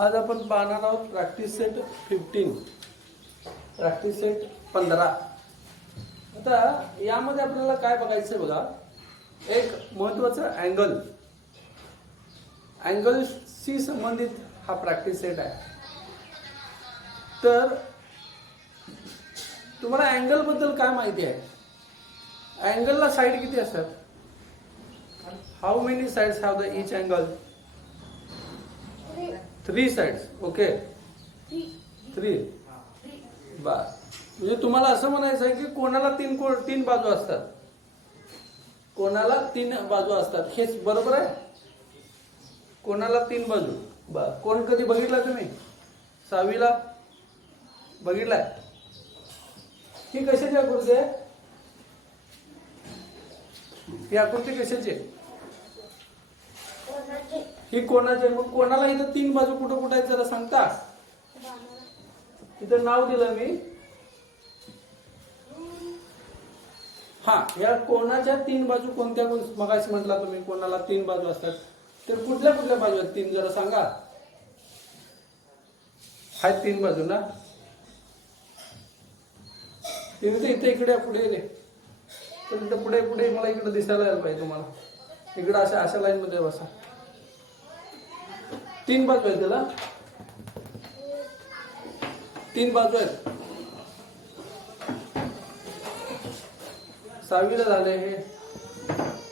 आज आपण पाहणार आहोत प्रॅक्टिस सेट 15, प्रॅक्टिस सेट 15। आता यामध्ये आपल्याला काय बघायचं आहे बघा, एक महत्त्वाचा अँगलशी संबंधित हा प्रॅक्टिस सेट आहे। तर तुम्हाला अँगल बद्दल काय माहिती आहे? अँगलला साइड किती असतात? How many sides have the each angle? 3 sides. Okay, 3 बस। म्हणजे तुम्हाला असं म्हणायचं आहे की कोणाला तीन बाजू असतात, कोणाला 3 बाजू असतात, हेच बरोबर आहे। कोणाला 3 बाजू, बस। कोण कधी बघितला तुम्ही 6वीला बघितलाय? ही कशाची आकृती आहे? ही आकृती कशाची आहे? ही कोणाची? मग कोणाला इथं 3 बाजू कुठं कुठं आहेत जरा सांगता? इथं नाव दिलं मी। हा, या कोणाच्या 3 बाजू कोणत्या? मगाशी म्हटला तुम्ही कोणाला 3 बाजू असतात, तर कुठल्या कुठल्या बाजू आहेत 3 जरा सांगा। आहेत 3 बाजू ना? इथे इकडे पुढे रे, तर इथं पुढे पुढे मला इकडे दिसायला यायला पाहिजे तुम्हाला। इकडे अशा लाईन मध्ये बसा। 3 बाजू आहेत त्याला, 3 बाजू आहेत। 6वीला झाले हे।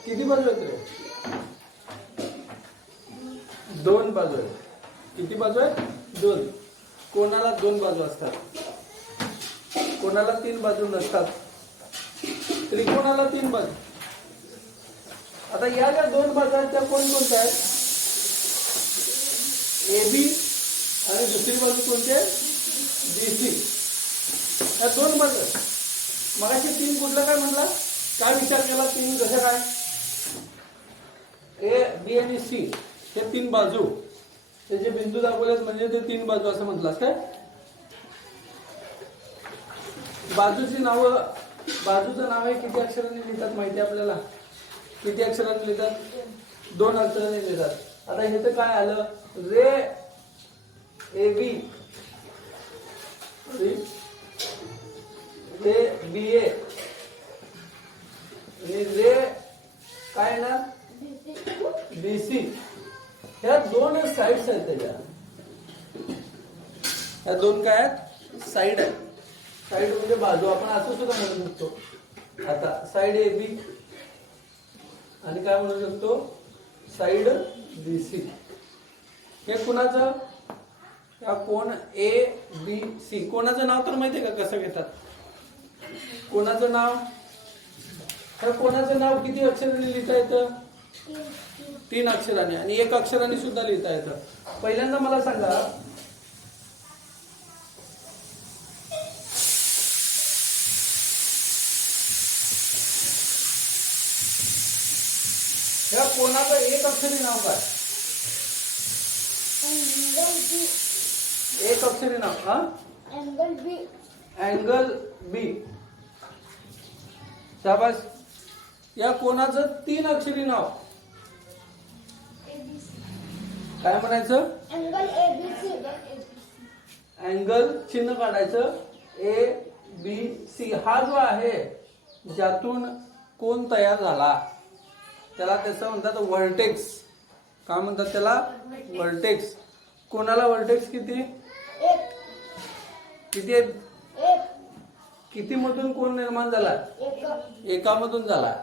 किती बाजू आहेत रे? 2 बाजू आहेत। किती बाजू आहेत? 2। कोणाला 2 बाजू असतात, कोणाला 3 बाजू नसतात। त्रिकोणाला 3 बाजू। आता या ज्या 2 बाजू आहेत त्या कोणत्या आहेत? AB आणि दुसरी बाजू कोणती आहे? BC। या 2 बाजू आहेत। मगाशी 3 कुठला काय म्हटला? काय विचार केला? 3 कशा काय? A, B आणि C हे 3 बाजू, त्याचे बिंदू दाखवलेत म्हणजे ते 3 बाजू असं म्हटलास काय? बाजूची नावं, बाजूचं नाव आहे किती अक्षरांनी लिहितात माहिती आहे आपल्याला? किती अक्षरांनी लिहितात? 2 अक्षरांनी लिहितात। आता हे तर काय आलं? रे AB, रे BA आणि रे काय ना BC। ह्या 2 साइड्स आहेत त्याच्या। ह्या 2 काय आहेत? साइड आहेत। साइड म्हणजे बाजू, आपण असं सुद्धा म्हणू शकतो। आता साइड AB आणि काय म्हणू शकतो? Side BC। हे कुणाचं? या कोण ABC। कोणाचं नाव तर माहितीये का कसं घेतात? कोणाचं नाव? ह्या कोणाचं नाव किती अक्षरांनी लिहिता येतं? 3 अक्षरांनी आणि 1 अक्षरांनी सुद्धा लिहिता येतं। पहिल्यांदा मला सांगा, ह्या कोणाचं 1 अक्षरी नाव काय? 1 अक्षरी नाव? हा, अँगल बी। Angle B। शाबास। या कोणाचं 3 अक्षरी नाव काय म्हणायचं? Angle ABC। अँगल चिन्ह काढायचं ABC। हा जो आहे ज्यातून कोण तयार झाला त्याला त्याचं म्हणतात व्हर्टेक्स। काय म्हणतात त्याला? व्हर्टेक्स। कोणाला व्हर्टेक्स किती? 1। किती आहेत? 1। किती मधून कोण निर्माण झाला? 1। एकामधून झाला।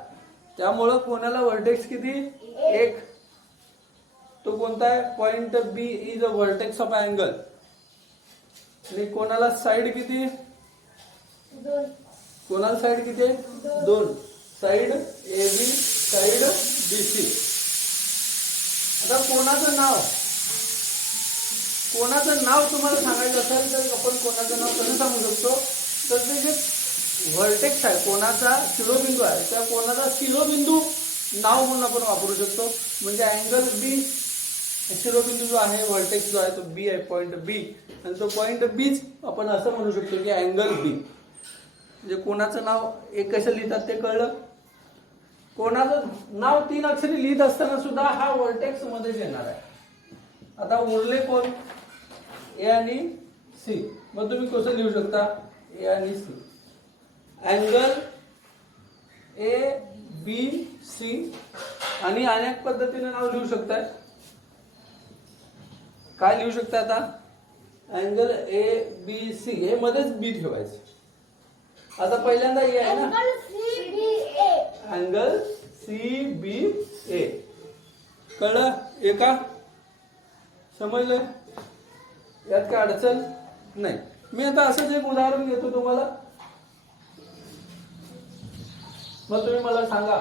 त्यामुळं कोणाला व्हर्टेक्स किती? 1। तो कोणता आहे? Point B is a vertex of angle. आणि कोणाला साइड किती? 2। कोणाला साइड किती आहे? 2। Side AB, side BC। आता कोणाचं नाव तुम्हाला सांगायचं असेल तर आपण कोणाचं नाव कसं सांगू शकतो? तर ते जे व्हर्टेक्स आहे, कोणाचा शिरोबिंदू आहे, त्या कोणाचा शिरोबिंदू नाव म्हणून आपण वापरू शकतो। म्हणजे अँगल B शिरोबिंदू जो आहे, व्हर्टेक्स जो आहे तो B आहे, पॉइंट B, आणि तो पॉइंट Bच आपण असं म्हणू शकतो की अँगल B। म्हणजे कोणाचं नाव एक कसं लिहितात ते कळलं? कोणाचं नाव 3 अक्षरी लिहित असताना सुद्धा हा व्हर्टेक्स मध्येच येणार आहे। आता उरले कोण? ए आणि सी. मग तुम्ही कसं लिहू शकता ए आणि C. Angle A B C आणि अनेक पद्धतीने नाव लिहू शकताय. काय लिहू शकता आता अँगल ए बी सी हे मध्येच बी ठेवायचं. आता पहिल्यांदा ए आहे ना अँगल सी बी ए. अँगल सी बी ए. कळलं ए का समजलं यात काय अडचण नाही. मी आता असंच एक उदाहरण देतो तुम्हाला मग तुम्ही मला सांगा.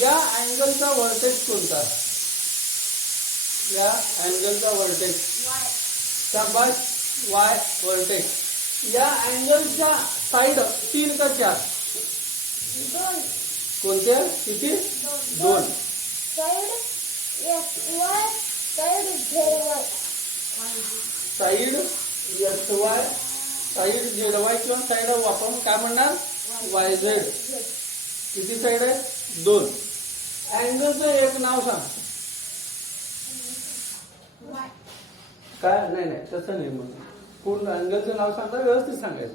या अँगलचा व्हर्टेक्स कोणता. या अँगलचा व्हर्टेक्स शाबास वाय व्हर्टेक्स. या अँगलच्या साइड 3 का 4 दोन. कोणत्या किती 2. Side S Y side Z Y. Side S Y side Z Y किंवा साइड आपण काय म्हणणार वाय झेड. किती साइड आहे 2. अँगलचं एक नाव सांग. काय नाही नाही तसं नाही म्हणून पूर्ण अँगलचं नाव सांगता व्यवस्थित सांगायचं.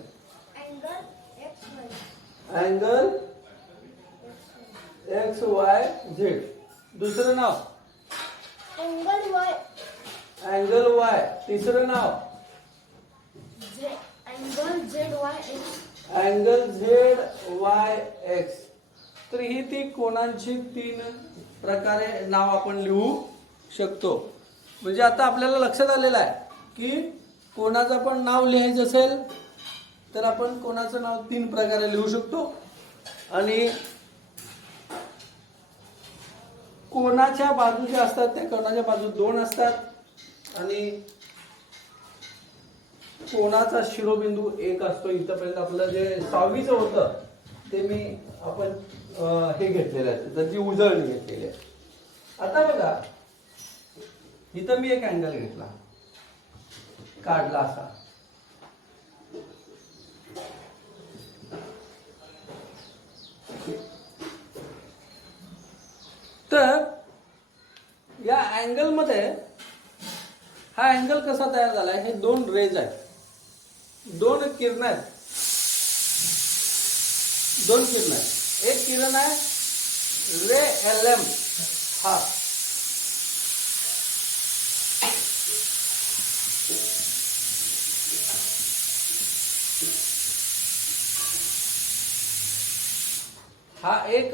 Angle x y. Angle x y z. दुसरं नाव अँगल वाय. Angle y. तिसरं नाव angle z y x. Angle z y x. तर ही ती कोणांची 3 प्रकारे नाव आपण लिहू शकतो. म्हणजे आता आपल्याला लक्षात आलेलं आहे की कोणाचं पण नाव लिहायचं असेल तर आपण कोणाचं नाव 3 प्रकारे लिहू शकतो. आणि कोणाच्या बाजू ज्या असतात त्या कोणाच्या बाजू 2 असतात आणि कोणाचा शिरोबिंदू 1 असतो. इथपर्यंत आपलं जे 6वीचं होतं ते मी आपण हे घेतलेलं आहे त्याची उजळणी घेतलेली आहे. आता बघा इथं मी एक अँगल घेतला काढला असा. तर या अँगल मध्ये हा अँगल कसा तयार झालाय. हे 2 रेज आहेत 2 किरण आहेत. 2 किरण आहेत. एक किरण आहे रे LM हा हा एक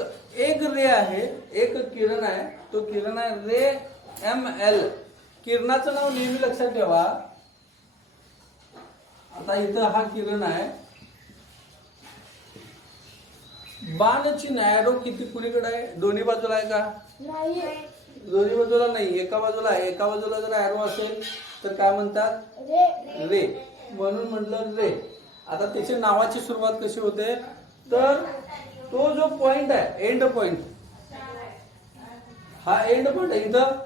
रे आहे. एक किरण आहे तो किरण आहे रे ML. किरणाचं नाव नेहमी लक्षात ठेवा. आता इथं हा किरण आहे. बाणची नॅरो किती कुणीकडे आहे दोन्ही बाजूला आहे का नाही. दोन्ही बाजूला नाही एका बाजूला आहे. एका बाजूला जर ॲरो असेल तर काय म्हणतात रे. रे. म्हणून म्हटलं रे. आता त्याची नावाची सुरुवात कशी होते तर तो जो पॉइंट आहे एंड पॉइंट हा एंड पॉइंट आहे. इथं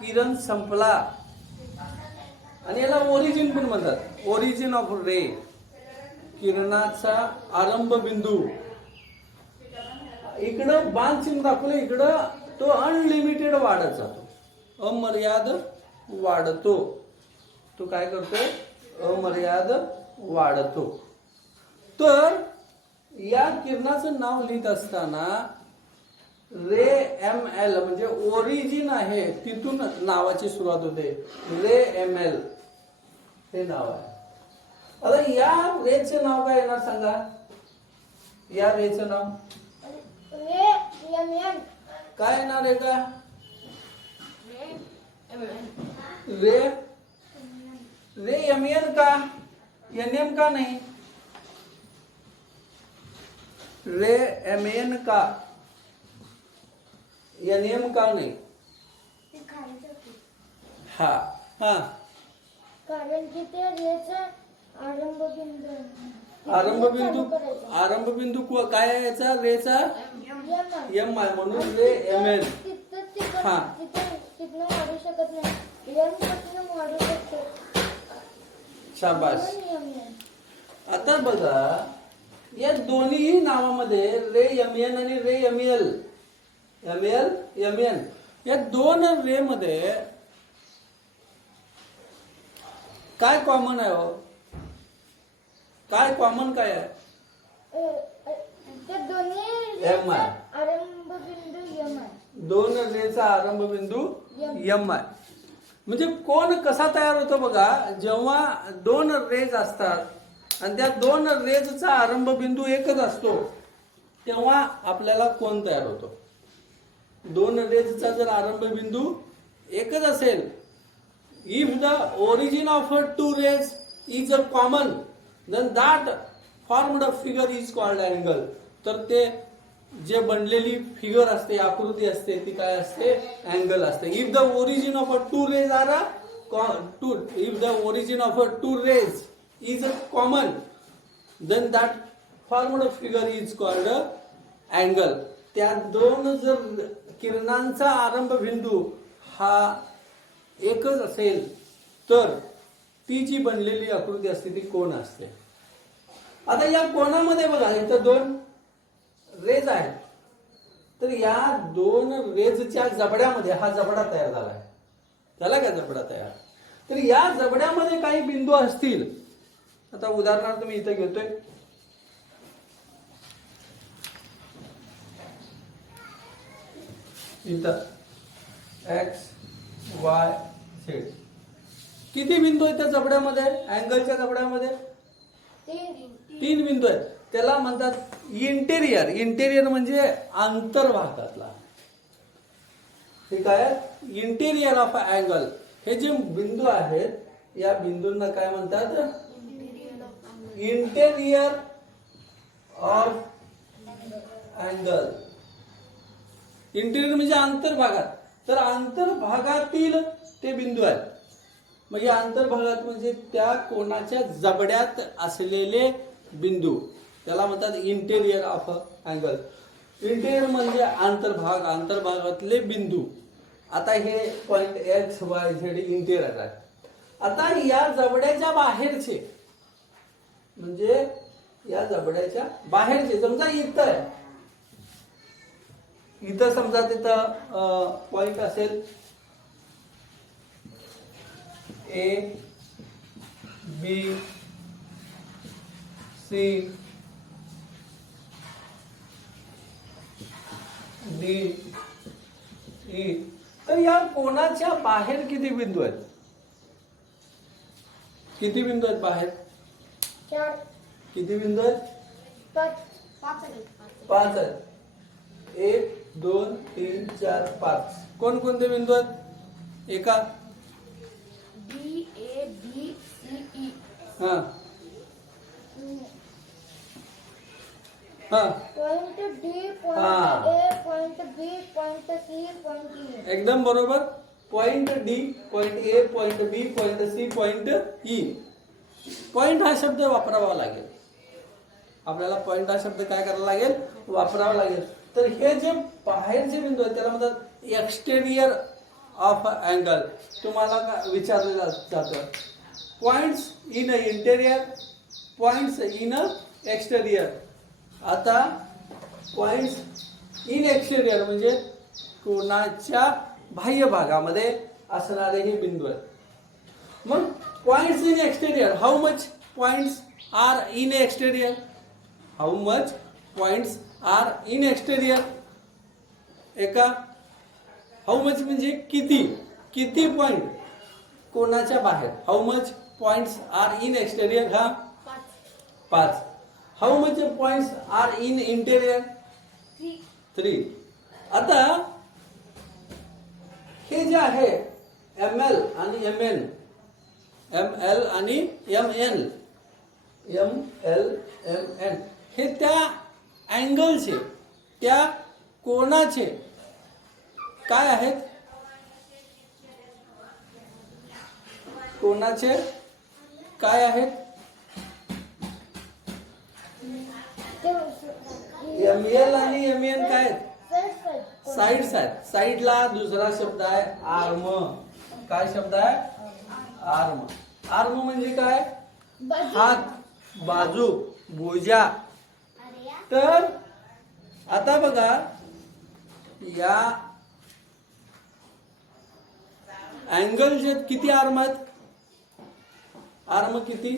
किरण संपला आणि याला ओरिजिन पण म्हणतात. ओरिजिन ऑफ रे. किरणाचा आरंभ बिंदू. इकडं बाण चिन्ह दाखवलं इकडं तो अनलिमिटेड वाढत जातो. अमर्याद वाढतो. तो काय करतो अमर्याद वाढतो. तर या किरणाचं नाव लिहित असताना रे ML म्हणजे ओरिजिन आहे तिथून नावाची सुरुवात होते. रे ML हे नाव आहे. आता या रेचं नाव काय येणार सांगा. या रेचं नाव रे एम काय येणार आहे का रे रे MN का NM का नाही. रे MN का NM का नाही. हा हा कारण की ते रेचा आरंभ बिंदू आहे. आरंभ बिंदू काय आहे याचा रेचा M आहे म्हणून रे MN. हा तिथनं वाढू शकत नाही. एम पासून वाढू शकतो. शाबास. आता बघा या दोन्ही नावामध्ये रे एमएन आणि रे एमएल एमएन या दोन रे मध्ये काय कॉमन आहे हो? काय कॉमन काय आहे? ते दोन्ही एम आहे. आरंभ बिंदू यम आहे. दोन रेचा आरंभ बिंदू यम आहे. म्हणजे कोण कसा तयार होतो बघा, जेव्हा दोन रेज असतात आणि त्या दोन रेजचा आरंभ बिंदू एकच असतो तेव्हा आपल्याला कोण तयार होतो. दोन रेजचा जर आरंभ बिंदू एकच असेल, if the origin of two rays is a common then that formed figure is called angle. तर ते जे बनलेली फिगर असते, आकृती असते, ती काय असते? अँगल असते. If the origin of a two rays are if the origin of a two rays is a common then that formed figure is called angle. त्या दोन जर किरणांचा आरंभ बिंदू हा एकच असेल तर ती जी बनलेली आकृती असते ती कोन असते. आता या कोनामध्ये बघा, इथं दोन रेज आहेत, तर या दोन रेजच्या जबड्यामध्ये हा जबडा तयार झालाय. झाला का जबडा तयार? तर या जबड्यामध्ये काही बिंदू असतील. आता उदाहरणार्थ मी इथं घेतोय, इथं एक्स वाय झेड किती बिंदू आहेत त्या जबड्यामध्ये? अँगलच्या जबड्यामध्ये 3 बिंदू आहेत. त्याला म्हणतात इंटेरियर. इंटेरियर म्हणजे अंतर्भागातला. ठीक आहे, इंटेरियर ऑफ अँगल. हे जे बिंदू आहेत या बिंदूंना काय म्हणतात? Interior of angle. इंटेरियर म्हणजे अंतर्भागात. तर अंतर्भागातील ते बिंदू आहेत. मग या अंतर्भागात म्हणजे त्या कोणाच्या जबड्यात असलेले बिंदू त्याला म्हणतात इंटेरियर ऑफ अँगल. इंटेरियर म्हणजे अंतर्भाग, अंतर्भागातले बिंदू. आता हे point x y Z interior आहे. आता या जबड्याच्या बाहेरचे म्हणजे या जबड्याच्या बाहेरचे, समजा इथं आहे, इथं समजा तिथं पॉइंट असेल A B C D E. तर या कोणाच्या बाहेर किती बिंदू आहेत? किती बिंदू आहेत बाहेर? 4. किती बिंदू आहेत? 5 आहेत. 1 2 3 4 5. कोणकोणते बिंदू आहेत? एका बी ए बी सी ई. हा हा पॉइंट डी, पॉइंट हा. A, point B, point C, point E. एकदम बरोबर. Point D, point A, point B, point C, point E. Point हा शब्द वापरावा लागेल आपल्याला. पॉइंट हा शब्द काय करायला लागेल? वापरावा लागेल. तर हे जे बाहेरचे बिंदू आहेत त्याला म्हणतात एक्सटेरियर ऑफ अँगल. तुम्हाला विचारलेलं जातं points in interior, points in exterior. आता पॉइंट्स इन एक्सटेरियर म्हणजे कोणाच्या बाह्य भागामध्ये असणारे हे बिंदू आहेत. मग points in exterior, how much points are in exterior? How much points are in exterior? एका हाऊ मच म्हणजे किती, किती पॉइंट कोणाच्या बाहेर. How much points are in exterior? हा 5. How much points are in interior? 3. आता हे जे आहे ML आणि MN, ML आणि MN, ML MN हे त्या अँगलचे, त्या कोनाचे काय आहेत? कोनाचे काय आहेत? ML आणि MN काय आहेत? साइड्स आहेत. साइडला दुसरा शब्द आहे आर्म. काय शब्द आहे? आर्म. आर्म म्हणजे काय? हात, बाजू, भुजा. तर आता बघा या अँगलचे किती आर्म आहेत? आर्म किती?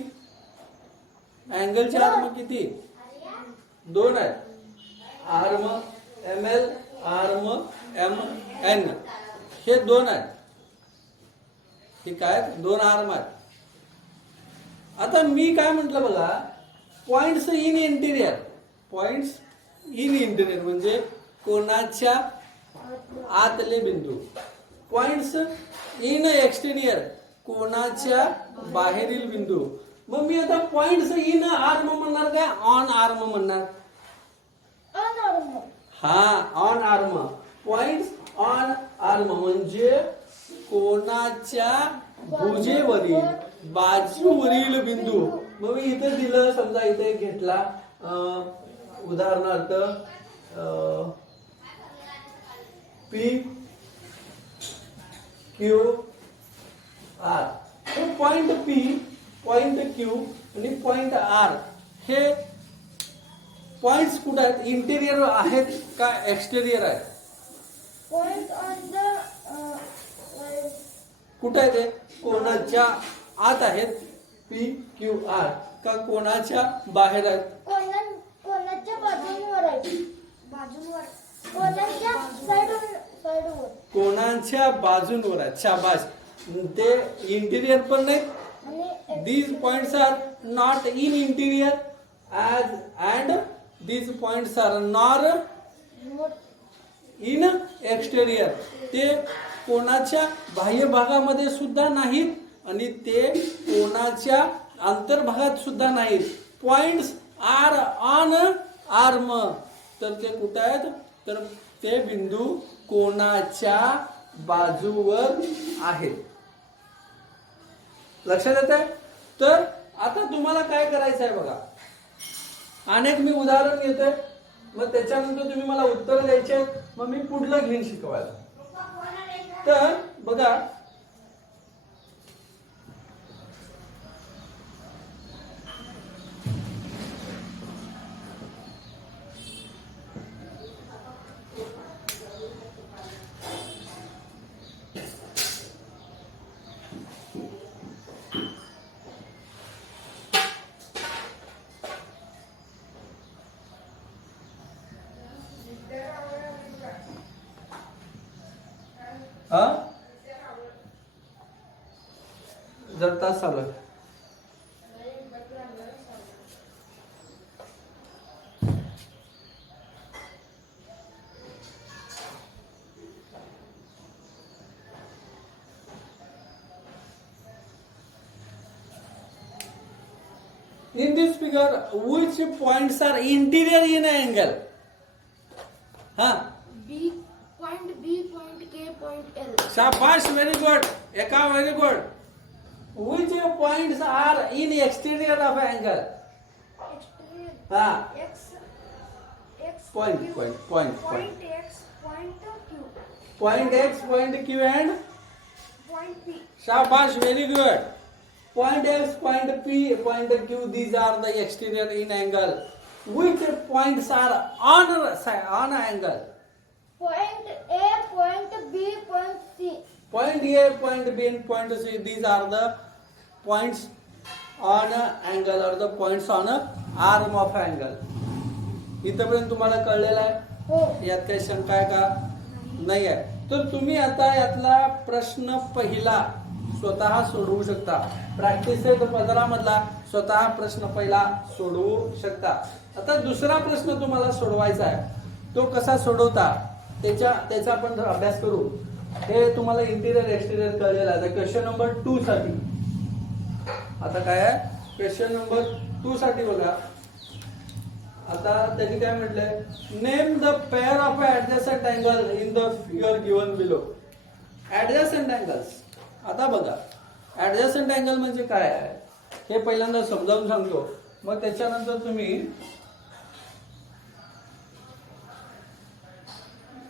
अँगलचे आर्म किती? 2 आहेत. आर्म ML, आर्म MN, हे 2 आहेत. ठीक आहे, 2 आर्म आहेत. आता मी काय म्हटलं बघा, points in interior. Points in interior म्हणजे कोणाच्या आतले बिंदू. पॉइंट्स इन एक्सटेरियर कोणाच्या बाहेरील बिंदू. मग मी आता पॉइंट्स इन आर्म म्हणणार काय ऑन आर्म म्हणणार? हा, on arm. Points on arm म्हणजे कोणाच्या भुजेवरील बाजूवरील बिंदू. मग मी इथे दिलं, समजा इथे घेतला उदाहरणार्थ P Q R. Point P, point Q आणि पॉइंट R हे पॉइंट्स कुठे आहेत? इंटेरियर आहेत का एक्सटेरियर आहेत? पॉइंट ऑन द कुठे आहे ते? कोणाच्या आत आहेत P Q R का कोणाच्या बाहेर आहेत? कोणाच्या बाजूंवर आहे? बाजूंवर. कोणाच्या साइडवर? कोणाच्या बाजूंवर आहेत. शाबाश. ते इंटिरियर पण नाहीत. These points are not in interior and these points are nor in exterior. ते कोणाच्या बाह्य भागामध्ये सुद्धा नाहीत आणि ते कोणाच्या अंतर्भागात सुद्धा नाहीत. Points are on arm. तर ते कुठे आहेत? तर ते बिंदू कोणाच्या बाजूवर आहेत. लक्षात येत आहे? तर आता तुम्हाला काय करायचं आहे बघा, अनेक मी उदाहरण घेतोय, मग त्याच्यानंतर तुम्ही मला उत्तर द्यायचे, मग मी पुढलं घेईन शिकवायला. तर बघा, जर तास चालू आहे. In this figure, which points are interior in an angle? B, point B, point K, point L. Shabash, very good. Eka, very good. Which points are in exterior of an angle? Exterior. X. Point. Point X, point Q. Point X, point Q and Point P. Shabash, very good. Point X, point P, point Q, these are the exterior in angle. Which points are on angle? Point A, point B, point C. Point A, point B and point C, these are the points on angle or the points on arm of angle. इथपर्यंत तुम्हाला कळलेलं आहे? हो. यात काही शंका आहे का? नाही आहे. तर तुम्ही आता यातला प्रश्न पहिला स्वतः सोडवू शकता. प्रॅक्टिस सेट 15 मधला स्वतः प्रश्न पहिला सोडवू शकता. आता दुसरा प्रश्न तुम्हाला सोडवायचा आहे. तो कसा सोडवता त्याचा आपण अभ्यास करू. हे तुम्हाला इंटिरियर एक्सटेरियर कळलेलं आहे. क्वेश्चन नंबर 2 साठी आता काय आहे? क्वेश्चन नंबर 2 साठी बघा. आता त्यांनी काय म्हटलंय? Name the pair of adjacent angle in the figure given below. Adjacent angles. आता बघा, ऍडजस्टंट अँगल म्हणजे काय आहे हे पहिल्यांदा समजावून सांगतो, मग त्याच्यानंतर तुम्ही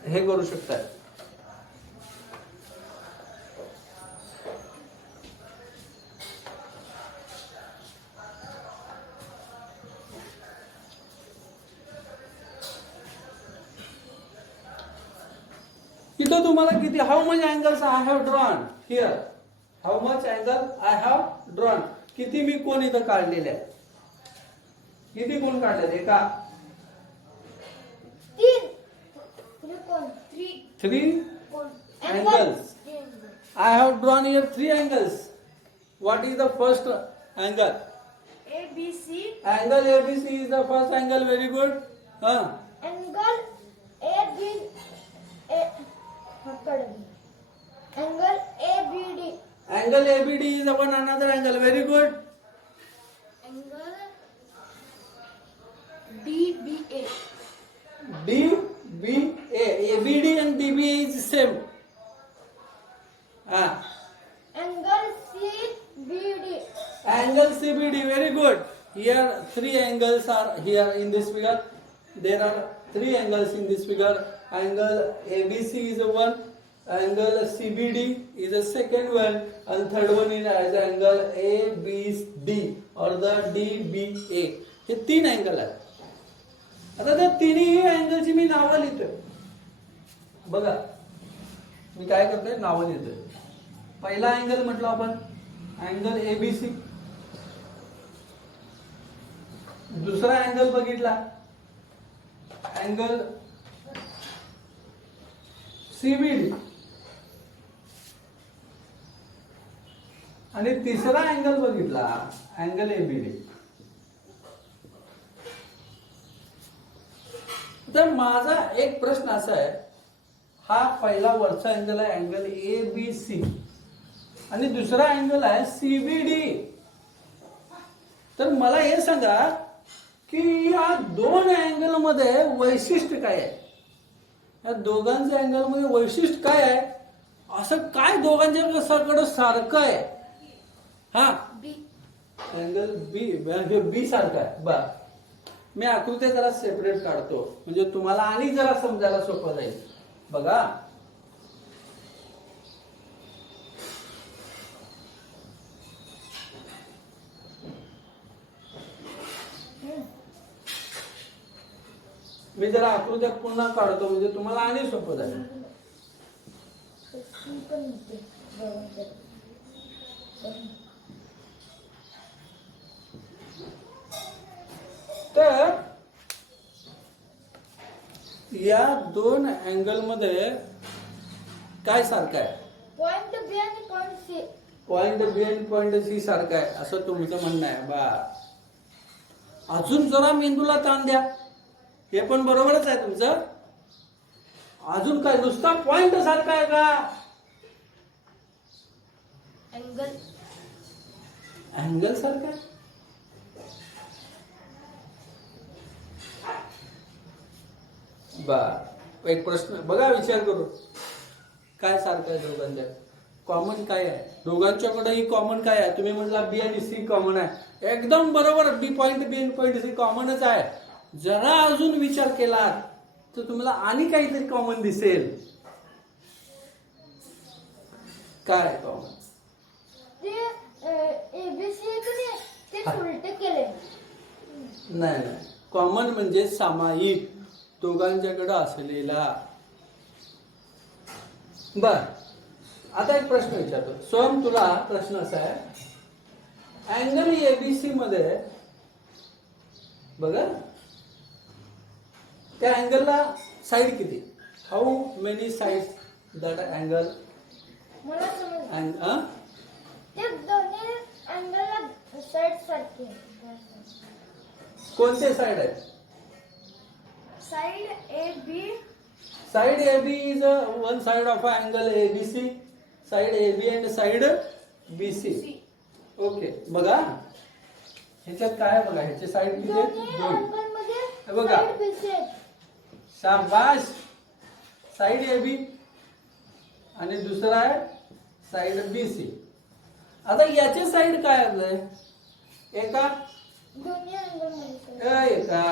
हे करू शकता. इथं तुम्हाला किती how much angles I have drawn here, how much angle I have drawn, किती मी कोण इथं काढलेले आहे, किती कोण काढलेले का? 3 त्रिकोण 3 कोण angles. I have drawn here 3 angles. What is the first angle? ABC Angle ABC is the first angle. Very good. angle AB angle ABD Angle ABD is the one another angle. Very good. angle DBA DBA. ABD and DBA is same. angle CBD Angle CBD. Very good. Here 3 angles are here in this figure. There are 3 angles in this figure. Angle ABC is one. Angle CBD is the second one, and third one is as angle ABD or the DBA. हे 3 angle आहेत. आता त्या तिन्ही अँगलची मी नावं लिहितोय. बघा मी काय करतोय, नावं लिहितोय. पहिला अँगल म्हटलं आपण अँगल एबीसी, दुसरा अँगल बघितला अँगल सीबीडी, आणि तिसरा अँगल बघितला अँगल एबीडी. तर माझा एक प्रश्न असा आहे, हा पहिला वरचा अँगल आहे अँगल ए बी सी, आणि दुसरा अँगल आहे सीबीडी. तर मला हे सांगा की या दोन अँगल मध्ये वैशिष्ट्य काय आहे, या दोघांच्या अँगल मध्ये वैशिष्ट्य काय आहे, असं काय दोघांच्या सगळं सारखं आहे. हा अँगल बी बी सारखा आहे. बर, मी आकृत्या जरा सेपरेट काढतो म्हणजे तुम्हाला आणि जरा समजायला सोपं जाईल. बघा मी जरा आकृत्या पुन्हा काढतो म्हणजे तुम्हाला आणि सोपं जाईल. तर या दोन अँगल मध्ये काय सारखं आहे, पॉइंट बी आणि पॉइंट सी, पॉइंट बी आणि पॉइंट सी सारखं आहे असं तुमचं म्हणणं आहे. बा अजून जरा मेंदूला ताण द्या, हे पण बरोबरच आहे तुमचं. अजून काय, नुसता पॉइंट सारखा आहे का, अँगल अँगल सारखा आहे. बर, एक प्रश्न बघा, विचार करू, काय सारखं आहे दोघांच्या, कॉमन काय आहे दोघांच्याकडेही, कॉमन काय आहे. तुम्ही म्हटला बी आणि सी कॉमन आहे, एकदम बरोबर. बी आणि पॉइंट सी कॉमनच आहे. जरा अजून विचार केला तर तुम्हाला आणि काहीतरी कॉमन दिसेल. काय कॉमन, ते एबीसी ते उलट केले. नाही नाही, कॉमन म्हणजे सामायिक, दोघांच्याकडे असलेला. बर, आता एक प्रश्न विचारतो सोम, तुला प्रश्न असा आहे, अँगल एबीसी मध्ये बघा त्या अँगलला साईड किती, how many sides that angle, मला समजलं ते दोन्ही अँगलला साइड सारखे. कोणते साइड आहेत, side A B, side A B is one side of angle A B C, side A B and side B C. Okay, बघा ह्याच्यात काय आहे, बघा ह्याचे साइड किती दोन्ही दोन, अँगल मध्ये बघा साइड बीसी आहेत. शाबाश, साइड ए बी आणि दुसरा आहे साइड बी सी. आता याचे साइड काय आहे, एका दोन्ही अँगल मध्ये एका,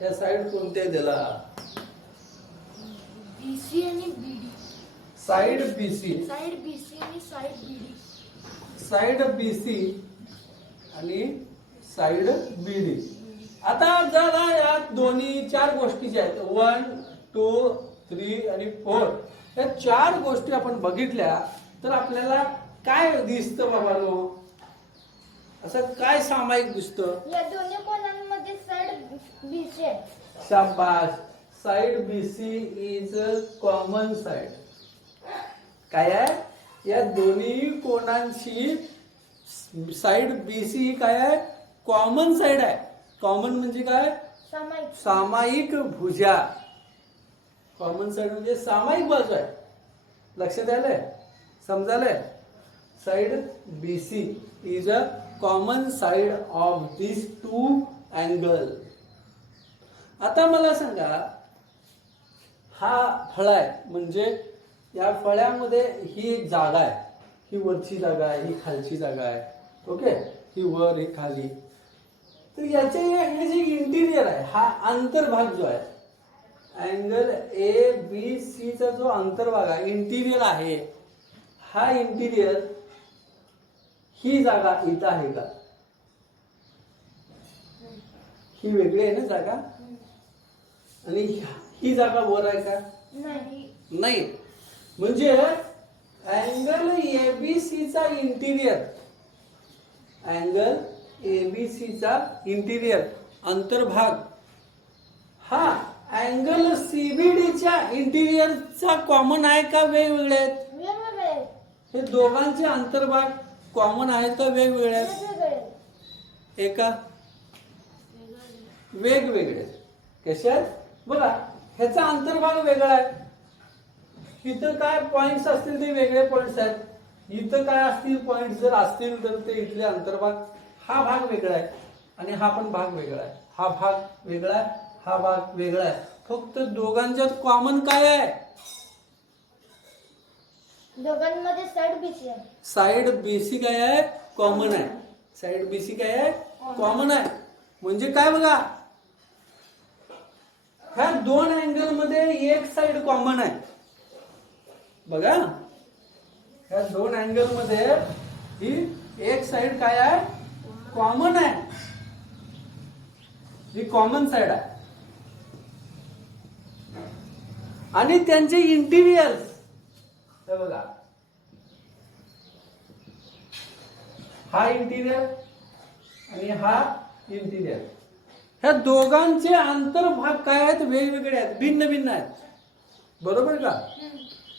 या साइड कोणते दिला, बीसी आणि बीडी, साइड बीसी, साइड बीसी आणि साइड बीडी, साइड बीसी आणि साइड बीडी. आता जरा या दोन्ही 4 गोष्टीच्या आहेत, 1 2 3 आणि 4 या 4 गोष्टी आपण बघितल्या तर आपल्याला काय दिसतं बाबांनो? असं काय सामायिक दिसतं? या दोन्ही कोणांमध्ये साइड बीसी आहे. शाबास. Side BC is common side. काय आहे? या दोन्ही कोणांची साइड बीसी ही काय आहे? कॉमन साइड आहे. कॉमन म्हणजे काय? सामायिक. सामायिक भुजा. कॉमन साइड म्हणजे सामायिक बाजू आहे. लक्षात आलंय? समजायलंय? Side BC is a common side of this two angle. आता मला सांगा, हा फळा आहे म्हणजे या फळ्यामध्ये ही एक जागा आहे. ही वरची जागा आहे, ही खालची जागा आहे. ओके, ही वर ही खाली. तर याचे हे जे इंटिरियर आहे, हा अंतर्भाग जो आहे, अँगल ए बी सी चा जो अंतर्भाग आहे, इंटिरियर आहे, हा इंटिरियर ही जागा इथं आहे का? ही वेगळी आहे ना जागा, आणि ही जागा वर आहे का? नाही. म्हणजे अँगल एबीसी चा इंटिरियर, अँगल एबीसी चा इंटिरियर अंतर्भाग हा अँगल सीबीडीच्या इंटिरियरचा कॉमन आहे का वेगवेगळे आहेत? वेगवेगळे आहेत. हे दोघांचे अंतर्भाग कॉमन आहेत का वेगवेगळे आहेत? वेगवेगळे आहेत. एका वेगवेगळे. कशात? बघा, ह्याचा अंतर्भाग वेगळा आहे. इथं काय पॉइंट्स असतील ते वेगळे पॉइंट्स आहेत. इथं काय असतील पॉइंट जर असतील तर ते इथले अंतर्भाग, हा भाग वेगळा आहे आणि हा पण भाग वेगळा आहे. हा भाग वेगळा आहे, हा भाग वेगळा आहे. फक्त दोघांच्यात कॉमन काय आहे? दोघांमध्ये साइड बीसी आहे. साइड बीसी काय आहे? कॉमन आहे. साइड बीसी काय आहे? कॉमन आहे. म्हणजे काय बघा, ह्या दोन अँगल मध्ये एक साइड कॉमन आहे. बघा, ह्या दोन अँगल मध्ये ही एक साइड काय आहे? कॉमन आहे. ही कॉमन साइड आहे. आणि त्यांचे इंटिरियर्स हे बघा, हा इंटिरियर आणि हा इंटिरियर, ह्या दोघांचे अंतर्भाग काय आहेत? वेगवेगळे आहेत, भिन्न भिन्न आहेत. बरोबर का?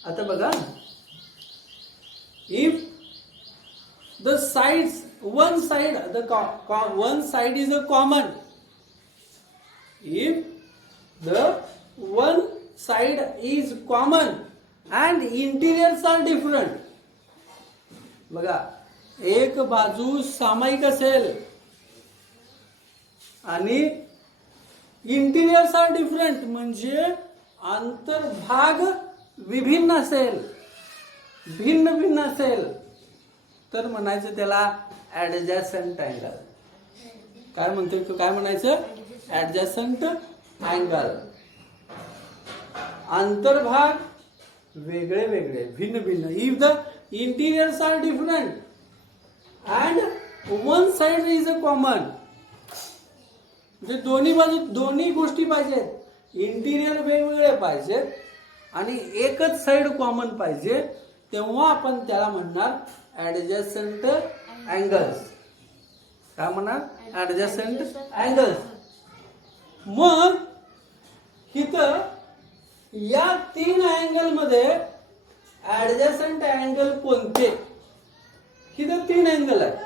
आता बघा, if the sides one side one side is a common, if the one side is common and interiors are different. बघा, एक बाजू सामायिक असेल आणि इंटिरियर्स आर डिफरंट म्हणजे अंतर्भाग विभिन्न असेल, भिन्न भिन्न असेल, तर म्हणायचं त्याला ऍडजॅसंट अँगल. काय म्हणतो? काय म्हणायचं? ऍडजॅसंट अँगल. अंतर्भाग वेगळे वेगळे, भिन्न भिन्न. If the interiors are different and one side is a common, म्हणजे दोन्ही बाजू दोन्ही गोष्टी पाहिजेत. इंटिरियर वेगवेगळे पाहिजेत आणि एकच साइड कॉमन पाहिजे, तेव्हा आपण त्याला म्हणणार ऍडजॅसंट अँगल्स. काय म्हणणार? ऍडजॅसंट अँगल्स. मग इथं या तीन अँगल मध्ये ऍडजॅसंट अँगल कोणते? इथं तीन अँगल आहेत.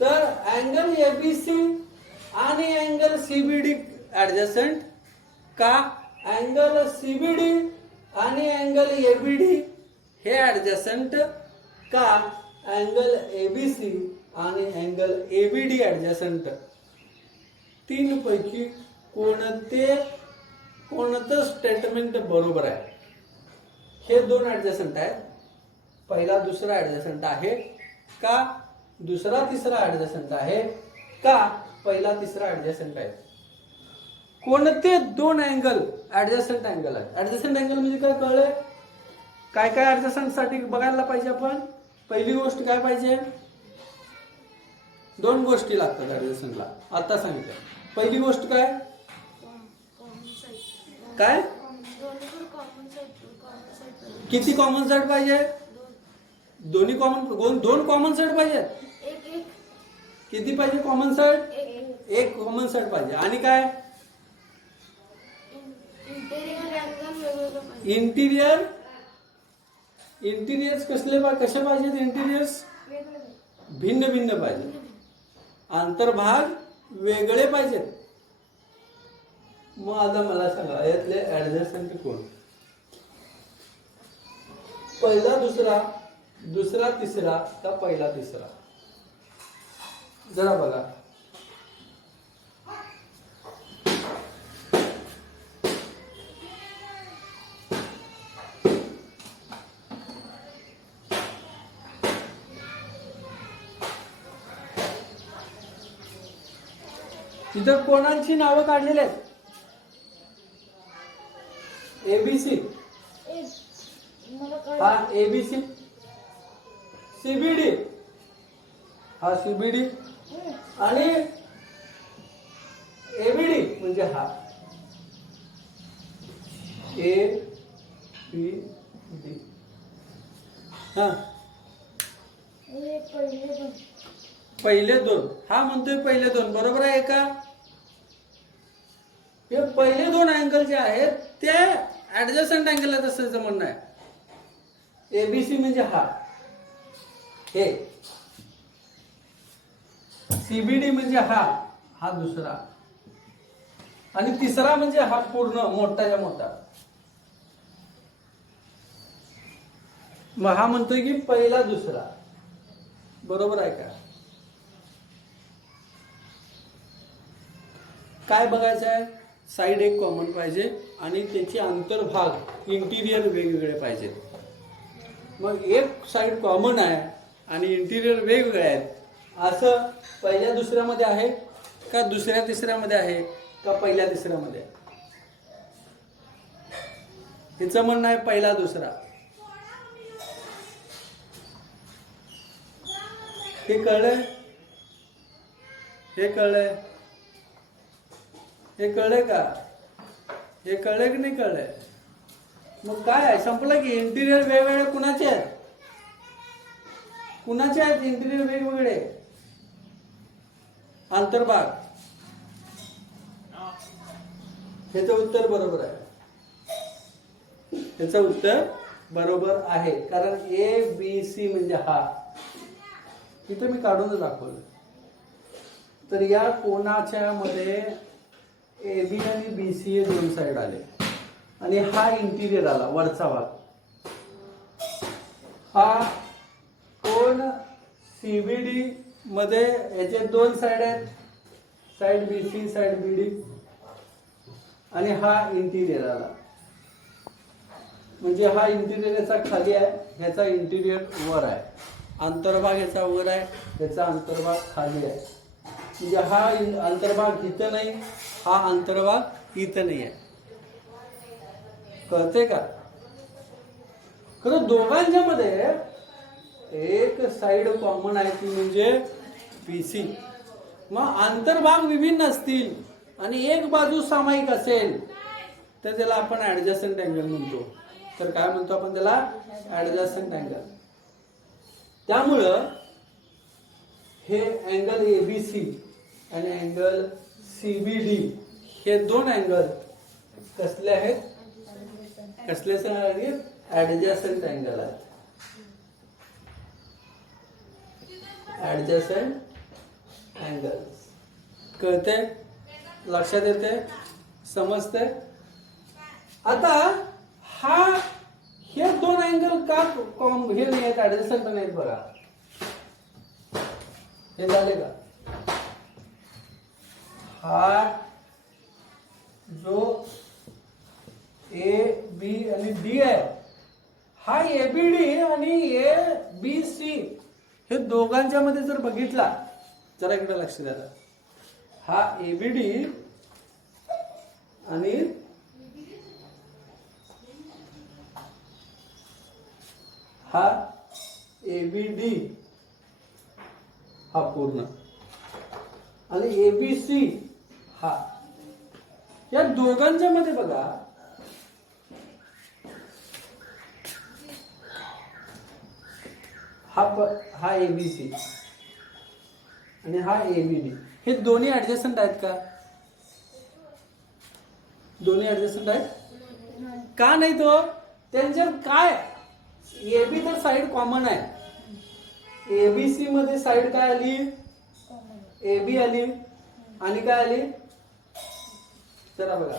तर अँगल एबीसी आणि अँगल सीबीडी ऍडजॅसंट का? अँगल सीबीडी आणि अँगल एबीडी हे ऍडजॅसंट का? अँगल एबीसी आणि अँगल एबीडी ऍडजॅसंट. तीन पैकी कोणतं स्टेटमेंट बरोबर आहे? हे दोन ऍडजॅसंट आहेत. पहिला दुसरा ऍडजॅसंट आहे का? दुसरा तिसरा ऍडजॅसंट आहे का? पहिला तिसरा ऍडजॅसंट आहे. कोणते दोन अँगल ऍडजॅसंट अँगल आहेत? ऍडजॅसंट अँगल म्हणजे काय कळलंय? काय काय ऍडजॅसंट साठी बघायला पाहिजे आपण? पहिली गोष्ट काय पाहिजे? दोन गोष्टी लागतात ऍडजॅसंटला. आता सांगितलं. पहिली गोष्ट काय? काय? दोन्ही पण कॉमन साईड किती कॉमन साईड पाहिजे? दोन्ही कॉमन, दोन कॉमन साईड पाहिजेत. एक एक किती पाहिजे कॉमन साईड? एक एक कॉमन साईड पाहिजे. आणि काय? इंटेरियर अँगल वेगवेगळं पाहिजे. इंटिरियर्स कसे पाहिजेत? इंटिरियर्स वेगवेगळं भिन्न भिन्न पाहिजे. अंतर्भाग वेगळे पाहिजेत. मग आता मला सांगा यातले ऍडजस्टंट कोण? पहिला दुसरा, दुसरा तिसरा का पहिला तिसरा? जरा बघा. तिथं कोणाची नावं काढलेली आहेत? एबीसी. एक मला हा कळलं. एबीसी. सीबीडी हा सीबीडी. आणि एबीडी म्हणजे हा ए बी डी. हा हे पहिले दोन. पहिले दोन. हा म्हणतोय पहिले दोन. बरोबर आहे का? हे पहिले दोन अँगल जे आहेत ते ऍडजस्टंट अँगल आहेत असं त्याचं म्हणणं आहे. एबीसी म्हणजे हा, हे. सीबीडी म्हणजे हा दुसरा. आणि तिसरा म्हणजे हा पूर्ण मोठाच्या मोठा. मग हा म्हणतोय की पहिला दुसरा. बरोबर आहे का? काय बघायचं आहे? साईड एक कॉमन पाहिजे आणि त्याचे अंतर्भाग इंटिरियर वेगवेगळे पाहिजेत. मग एक साईड कॉमन आहे आणि इंटिरियर वेगवेगळे आहेत. असं पहिल्या दुसऱ्यामध्ये आहे का दुसऱ्या तिसऱ्यामध्ये आहे का पहिल्या तिसऱ्यामध्ये आहे? हिचं म्हणणं आहे पहिला दुसरा. हे कळलंय? हे कळलंय? हे कळलंय का? हे कळलंय की नाही कळलंय? मग काय आहे? संपलं की. इंटिरियर वेगवेगळे कुणाचे आहेत? कुणाचे आहेत इंटिरियर वेगवेगळे? अंतर्भाग. ह्याचं उत्तर बरोबर आहे. ह्याचं उत्तर बरोबर आहे. कारण ए बी सी म्हणजे हा. इथं मी काढूनच दाखवलं. तर या कोणाच्या मध्ये ए बी आणि बी सी हे दोन साईड आले आणि हा इंटिरियर आला वरचा भाग. हा कोण सीबीडी मध्ये याचे दोन साईड आहेत, साईड बी सी साईड बी डी. आणि हा इंटिरियर आला म्हणजे हा इंटिरियर याचा खाली आहे, ह्याचा इंटिरियर वर आहे. अंतर्भाग याचा वर आहे, ह्याचा अंतर्भाग खाली आहे. म्हणजे हा अंतर्भाग इथं नाही, हा अंतर्भाग इथं नाही आहे. कळते का? खरं दोघांच्या मध्ये एक साइड कॉमन आहे ती म्हणजे पीसी. मग अंतर्भाग विभिन्न असतील आणि एक बाजू सामायिक असेल तर त्याला आपण ऍडजस्टंट अँगल म्हणतो. तर काय म्हणतो आपण त्याला? Adjacent angle. त्यामुळं हे अँगल एबीसी आणि अँगल सीबीडी हे दोन अँगल कसले आहेत? कसले आहेत? ऍडजस्टंट अँगल आहेत. Adjacent angle. कळते? लक्षात येते? समजते? आता हा हे दोन अँगल का हे नाही आहेत, ऍडजस्टंट नाहीत बघा. हे झाले का? हा जो ए बी आणि डी आहे, हा एबीडी आणि ए बी सी हे दोघांच्या मध्ये जर बघितला, जरा इकडे लक्ष द्या. हा एबीडी आणि हा एबीडी हा पूर्ण आणि एबीसी हा, या दोघांच्या मध्ये बघा हा एबीसी आणि हा एबीडी, हे दोन्ही ऍडजस्टंट आहेत का? दोन्ही ऍडजस्टंट आहेत नाही. का? नाही तो त्यांच्यात काय, एबी तर साईड कॉमन आहे, एबीसी मध्ये साईड काय आली, एबी आली आणि काय आली, चला बघा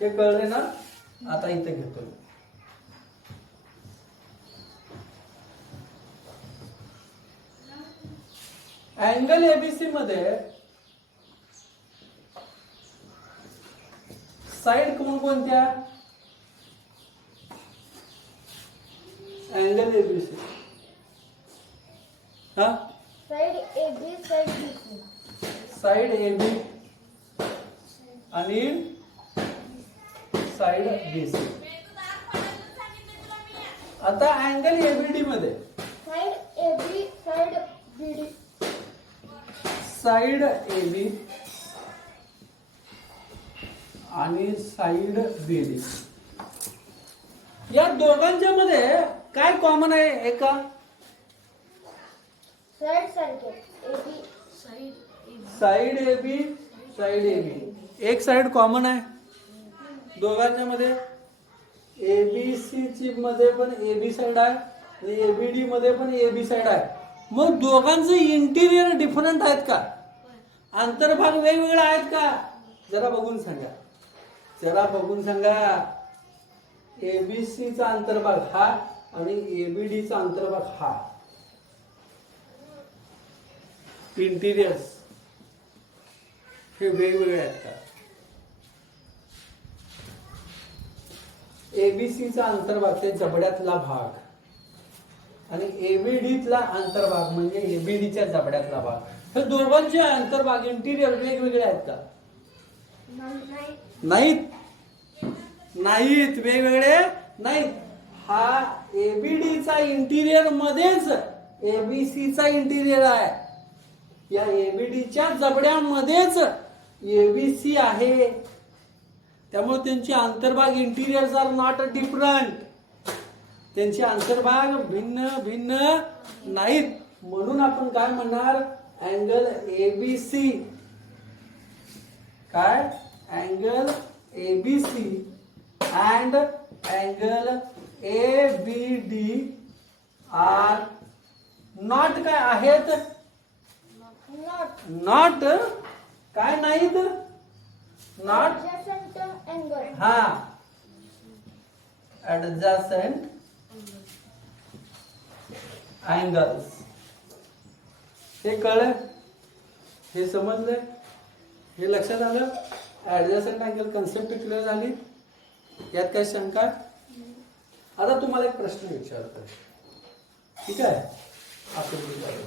हे कळले ना. आता इथे घेतो अँगल एबीसी मध्ये साइड कोणकोणत्या, अँगल एबीसी हा side AB side BC. Side AB आणि साइड बीसी. आता अँगल एबीडी मध्ये side AB side BD. Side AB आणि साइड बीडी, या दोघांच्या मध्ये काय कॉमन आहे एका, साइड सारखे AB side side AB side AB, एक साइड कॉमन आहे दोघांच्या मध्ये. एबीसी ची मध्ये पण एबी साइड आहे आणि एबीडी मध्ये पण एबी साइड आहे. मग दोघांचे इंटिरियर डिफरंट आहेत का, अंतर्भाग वेगवेगळे आहेत का, जरा बघून सांगा, जरा बघून सांगा. एबीसी चा अंतर्भाग हा आणि एबीडी चा अंतर्भाग हा, इंटिरियर्स हे वेगवेगळे आहेत का? एबीसी चा अंतर्भाग ते जबड्यातला भाग आणि एबीडीतला अंतर्भाग म्हणजे एबीडीच्या जबड्यातला भाग, हे दोघांचे अंतर्भाग इंटिरियर वेगवेगळे आहेत का? नाहीत, नाहीत, वेगवेगळे नाहीत. हा एबीडीचा इंटिरियर मध्येच एबीसीचा इंटिरियर आहे, या एबीडीच्या जबड्यामध्येच एबीसी आहे. त्यामुळे त्यांचे अंतर्भाग इंटिरियर्स आर नॉट डिफरंट, त्यांचे अंतर्भाग भिन्न भिन्न नाहीत. म्हणून आपण काय म्हणणार, अँगल एबीसी, काय angle ABC and angle ABD are not काय आहेत, नॉट नॉट काय नाहीत, नॉट adjacent angle. हा adjacent angles. हे कळलं, हे समजलं, हे लक्षात आलं. ऍडजस्टंट अँगल कन्सेप्ट क्लिअर झाली, यात काय शंका? आता तुम्हाला एक प्रश्न विचारतो, ठीक आहे? आकृती काढू.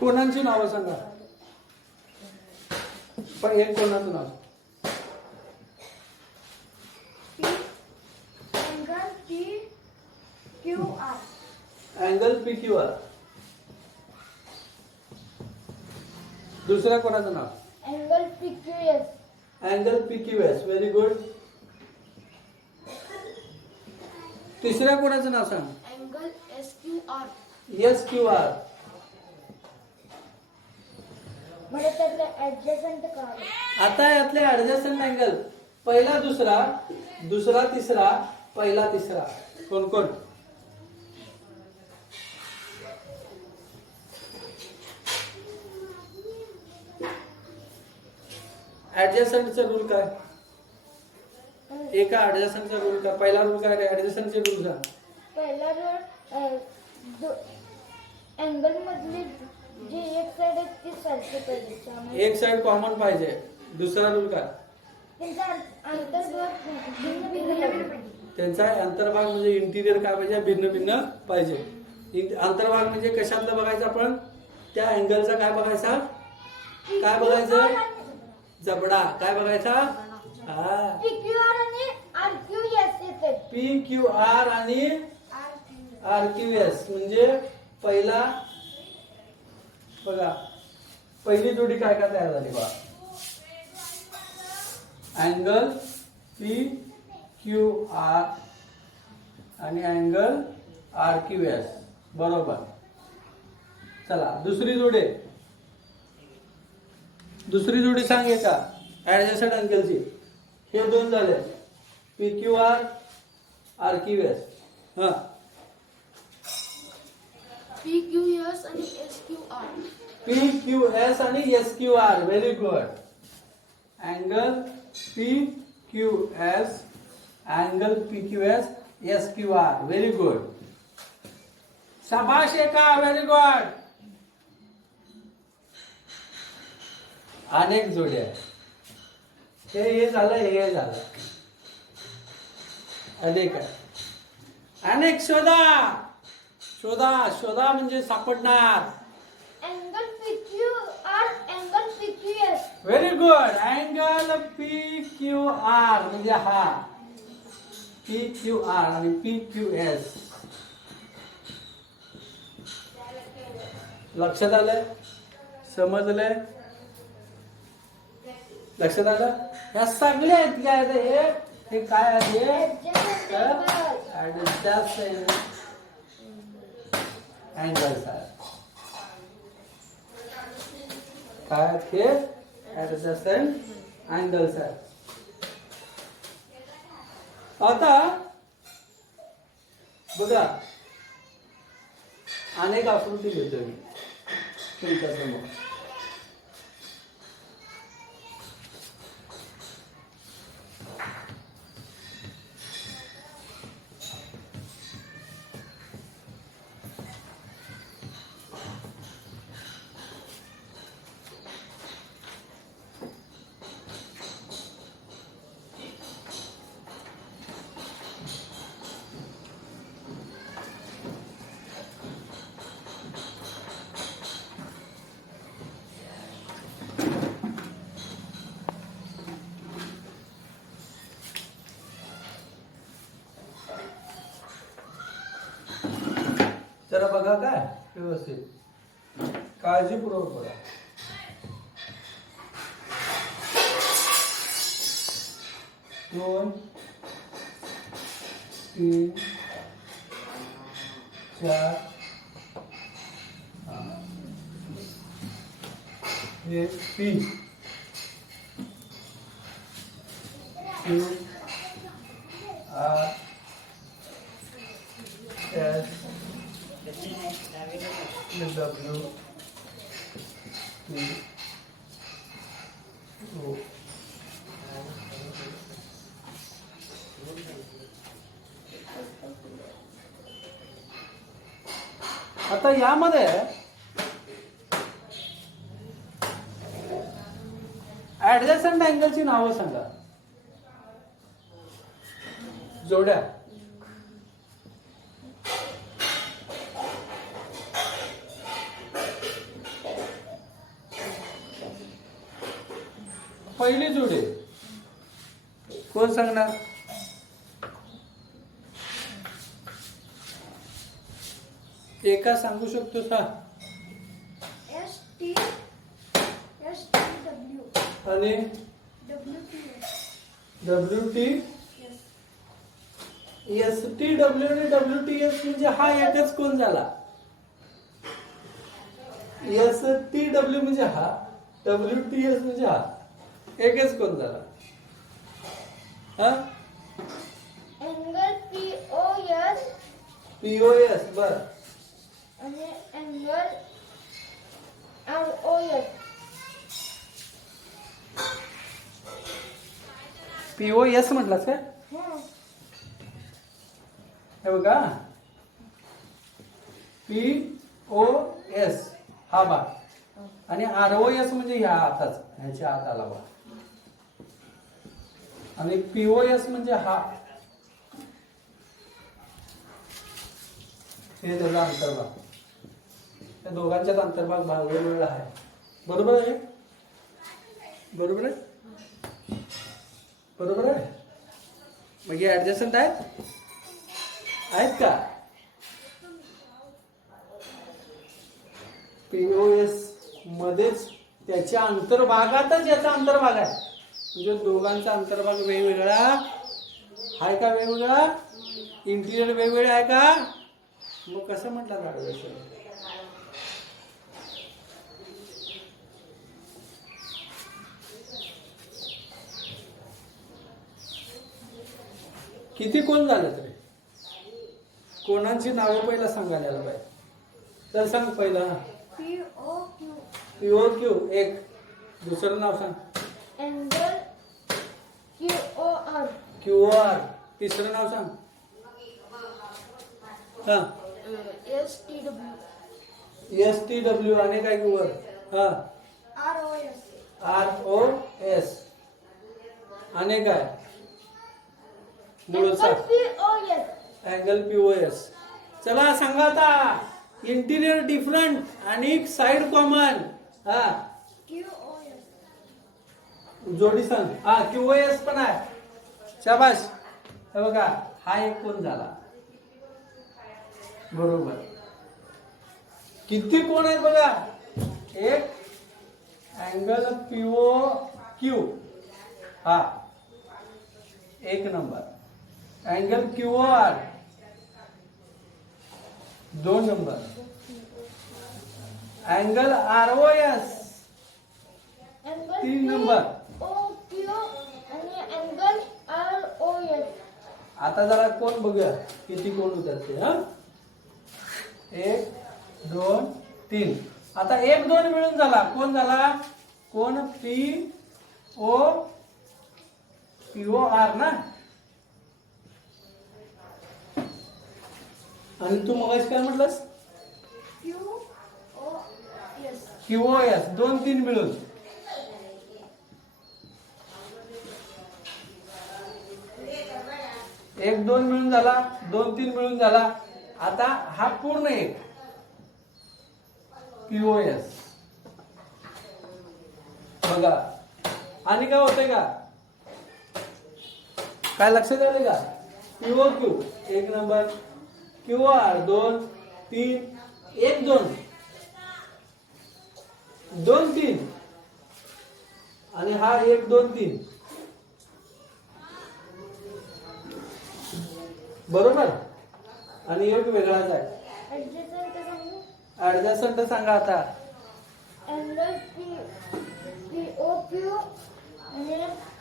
कोणाची नावं सांगा, पण एक कोणाचं नाव? Angle PQR. Angle P Q R. दुसऱ्या कोणाचं नाव? Angle PQS. Angle P Q S. Very good. तिसऱ्या कोणाचं नाव सांग? Angle SQR. S Q R. म्हणजे त्यातले adjacent काय? आता यातले ऍडजस्टंट अँगल पहिला दुसरा, दुसरा तिसरा, पहिला तिसरा, कोण कोण? ऍडजस्टंटचा रूल काय? एका ऍडजस्टंटचा रूल काय? पहिला रूल काय? ऍडजस्टंटचे रूल सांग. पहिला रोड अँगल मधली जी एक साइड आहे ती सारखी पाहिजे, त्यामुळे एक साइड कॉमन पाहिजे. दुसरा रूल काय? त्यांचा अंतर्भाग भिन्न भिन्न पाहिजे. त्यांचा अंतर्भाग म्हणजे इंटिरियर काय पाहिजे? भिन्न भिन्न पाहिजे. अंतर्भाग म्हणजे कशातलं बघायचं आपण? त्या अँगलचा काय बघायचा? काय बघायचं? जबडा. काय बघायचा? हा, PQR आणि RQS येते. PQR आणि RQS म्हणजे पहिला बघा, पहिली जोडी काय काय तयार झाली बघा. अँगल PQR आणि अँगल RQS. बरोबर. चला दुसरी जोडी सांगे का ऍडजस्टंट अँगलची. हे दोन झाले PQR RQS. हा, PQS आणि SQR. PQS आणि SQR. Very good. Angle PQS, angle PQS, SQR. Very good. शाबाश एका. Very good. अनेक जोड्या. हे झालं, हे झालं. अनेक आहे. अनेक शोधा म्हणजे सापडणार. Angle PQR, angle PQS. Very good. Angle PQR म्हणजे हा PQR आणि PQS. लक्षात आलंय? समजलंय? लक्षात आलं? ह्या सगळ्या आहेत काय हे काय आहे? अँगल्स आहे. काय हे ऍडजस्टंट अँगल्स आहे. आता बघा, अनेक आकृती घेतो मी तुमच्या समोर. जरा बघा काय व्यवस्थित, काळजीपूर्वक बघा. दोन, तीन, चार, हे P, Q, R, S, W, P, O. आता यामध्ये ऍडजस्टंट अँगलची नावं सांगा. जोड्या. पहिली जोडी कोण सांगणार? एका सांगू शकतो का? ST, STW, आणि WTS. WT, STW आणि WTS म्हणजे हा एकच कोण झाला? STW म्हणजे हा, WTS म्हणजे हा, एकच कोण झाला? हा, अँगल POS POS. बर. आणि अँगल ROS. POS म्हटलास काय? हे बघा, POS हा भाग आणि ROS म्हणजे ह्या आताच ह्याच्या आत आला बघा, आणि POS म्हणजे हा, हे त्याचा अंतर बघा. त्या दोघांच्यात अंतर्भाग वेगवेगळा आहे. बरोबर आहे? बरोबर आहे? बरोबर आहे. मग हे ऍडजस्टंट आहेत का? पीओएस मध्येच त्याच्या अंतर्भागातच याचा अंतर्भाग आहे. म्हणजे दोघांचा अंतर्भाग वेगवेगळा आहे का? वेगवेगळा इंटिरियर वेगवेगळे आहे का? मग कसं म्हटलं ऍडजस्टंट? किती कोण झालं तरी कोणाची नावं पहिला सांगायला पाहिजे. तर सांग पहिला. POQ. POQ एक. दुसरं नाव सांग. Angle QOR. QOR. तिसरं नाव सांग. हा. STW. STW आणि काय वर? हा. ROS. ROS आणि काय? मुळचा अँगल POS. Angle POS. चला सांगा आता. इंटिरियर डिफरंट आणि साइड कॉमन. हा. QOS. जोडी सांग. हा QoS पण आहे. शाबाश. हे बघा हा एक कोण झाला. बरोबर. किती कोण आहेत बघा. एक अँगल POQ हा एक number. Angle QOR 2 number. Angle ROS angle 3 number. POQ आणि अँगल ROS. आता जरा कोण बघूया किती कोण उतरते. हा 1 2 3. आता 1 2 मिळून झाला. कोण झाला? कोण? POR ना. आणि तू मगाशी काय म्हटलंस? QoS 2 3 मिळून. एक 2 मिळून झाला. 2 3 मिळून झाला. आता हा पूर्ण एक POS बघा. आणि काय होतंय का? काय लक्षात आलं का? POQ 1 number. QOR 2 3 1 2 2 3 आणि हा 1 2 3. बरोबर. आणि एक वेगळाच आहे. ऍडजस्टंट सांगा आता. अँगल POQ आणि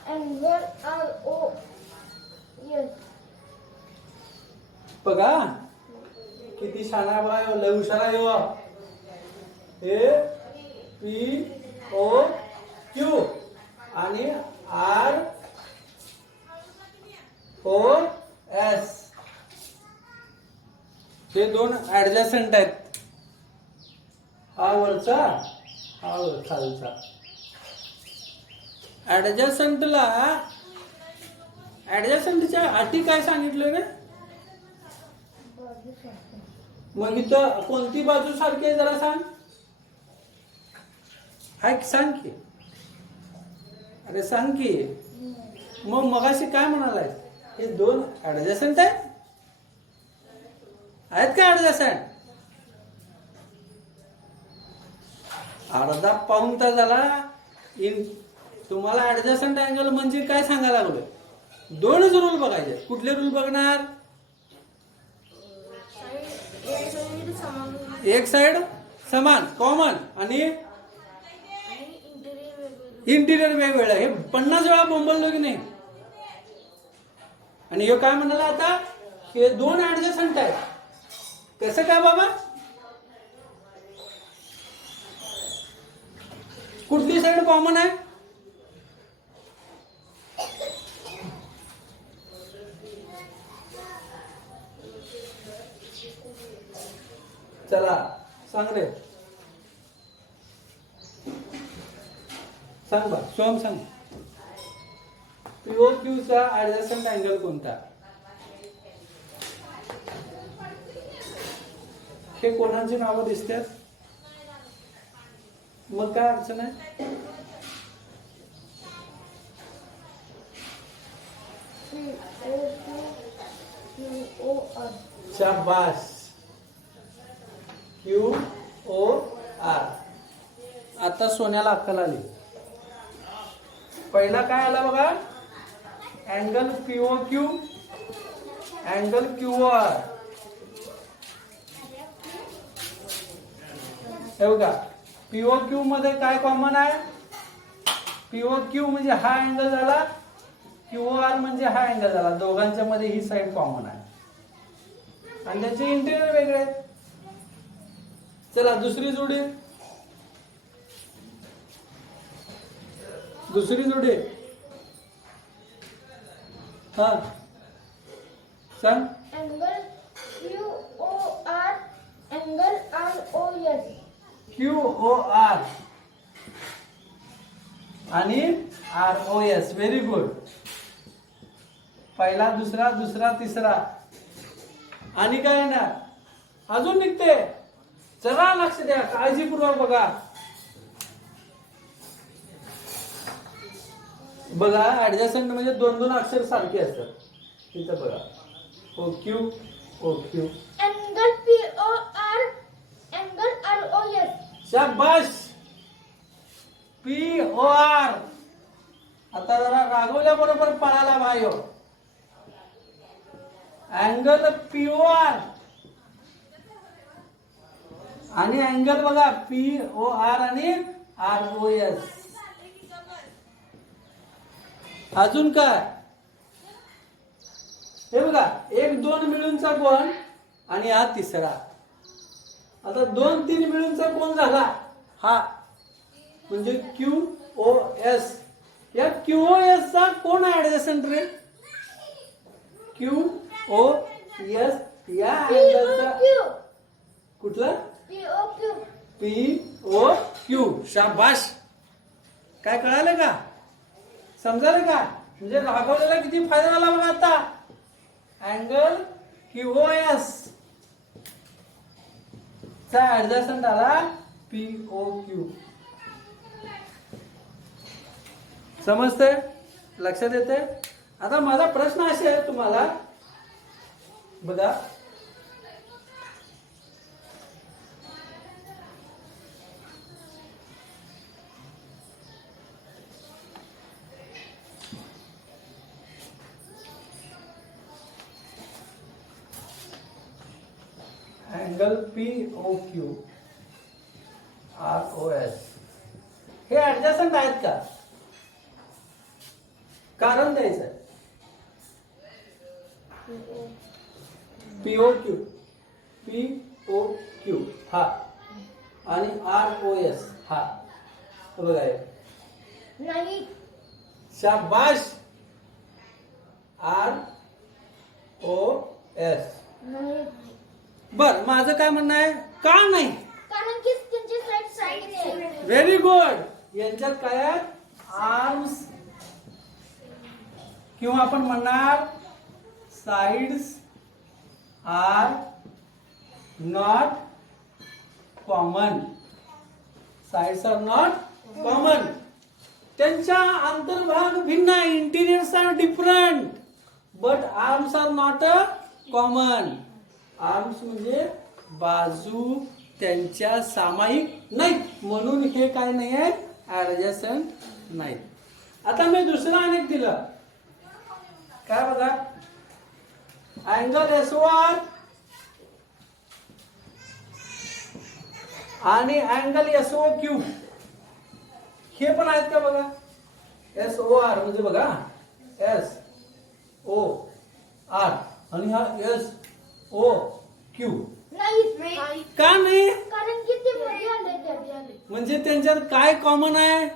अँगल ROS. बघा किती छान आहे बघा. लय हुशार आहे हो. हे POQ आणि ROS हे दोन ऍडजस्टंट आहेत. हा वरचा हा खालचा. ऍडजस्टंटच्या अटी काय सांगितलं रे? मग इथं कोणती बाजू सारखी आहे जरा सांग. हाय सांग की. अरे सांग की. मग मगाशी काय म्हणालाय? हे दोन ऍडजस्टंट आहेत का? ऍडजस्टंट अर्धा पाऊण तास झाला. तुम्हाला ऍडजस्टंट अँगल म्हणजे काय सांगायला लागलोय? 2च रूल बघायचे. कुठले रूल बघणार? एक साइड समान कॉमन आणि इंटिरियर वेगवेगळं. हे 50 वेळा बोंबललो की नाही. आणि हे काय म्हणाला आता? हे 2 ऍडजस्टंट आहेत. कसं काय बाबा? कुठली साइड कॉमन आहे? चला सांग रे. सांग बा. सोम सांग. POQ चा ऍडजस्टंट अँगल कोणता? हे कोणाची नावं दिसतात? मग काय अडचण आहे? QOR. शाबास. QOR. आता सोन्याला अक्कल आली. पहिला काय आला बघा, अँगल POQ, अँगल QR. हे बघा, POQ मध्ये काय कॉमन आहे? POQ म्हणजे हा अँगल झाला, QOR म्हणजे हा अँगल झाला. दोघांच्या मध्ये ही साइड कॉमन आहे आणि त्याचे इंटिरियर वेगळे आहेत. चला दुसरी जोडी, दुसरी जोडी. हा सांग. Angle QOR, angle ROS. QOR आणि ROS. Very good. पहिला, दुसरा, दुसरा, तिसरा. आणि काय ना अजून निघते. जरा लक्ष द्या, काळजीपूर्वक बघा. बघा, ऍडजस्टंट म्हणजे दोन दोन अक्षर सारखे असतात. तिथं बघा, OQ, OQ. Angle POR, angle ROS. शाबाश. POR. आता जरा रागवल्या बरोबर पळाला भायो. अँगल POR आणि अँगल बघा POR आणि ROS. अजून काय? हे बघा, 1 2 मिळूनचा कोण आणि हा तिसरा. आता 2 3 मिळूनचा कोण झाला हा, म्हणजे QOS. या QOS चा कोण ऍडजस्टंट रे? QOS या अँगलचा POQ. कुठला? POQ. POQ. शाबाश. काय कळालं का? समजायला का? म्हणजे रागवलेला किती फायदा झाला बघा. आता अँगल QOS चा ऍडजस्टंट आला POQ. समजते? लक्षात येते? आता माझा प्रश्न असे आहे तुम्हाला, बघा, अँगल POQ ROS हे ऍडजस्टंट आहेत का? कारण द्यायचं आहे. POQ हा आणि ROS हा. बघा हे. नाही. शाबाश. ROS. नाही. बर, माझं काय म्हणणं आहे, का नाही? कारण की त्यांची साईड आहे. Very good. यांच्यात काय आहे? आर्म्स किंवा आपण म्हणणार sides are not common. Sides are not common. त्यांच्या अंतर्भाग भिन्न आहे. Interiors are different but arms are not common. Arms म्हणजे बाजू त्यांच्या सामायिक नाहीत, म्हणून हे काय नाही आहे, ऍडजस्टंट नाही. आता मी दुसरं अनेक दिलं. काय बघा, अँगल SOR आणि अँगल SOQ हे पण आहेत का बघा. SOR म्हणजे बघा SOR आणि हा SOQ. नाही. का नाही? कारण की ते मध्ये आले. म्हणजे त्यांच्यात काय कॉमन आहे?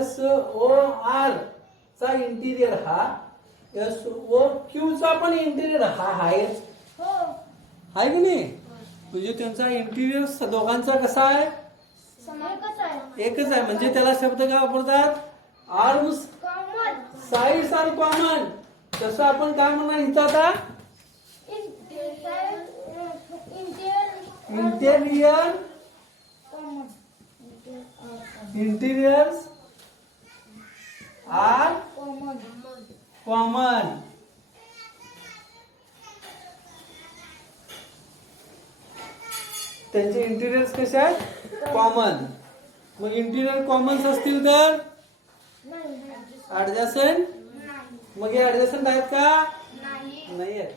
SOR चा इंटिरियर हा, SOQ चा पण इंटिरियर हा आहे. हो. आहे की नाही? म्हणजे त्यांचा इंटिरियर दोघांचा कसा आहे? एकच आहे. एकच आहे. म्हणजे त्याला शब्द काय वापरतात? Arms common. Sides are common. तसं आपण काय म्हणणार इथं आता? Interior interiors are common. Common. त्यांचे इंटिरियर्स कसे आहेत कॉमन. मग इंटिरियर कॉमन्स असतील तर नाही. ऍडजसेंट. मग हे ऍडजसेंट आहेत का नाही. नाही आहेत.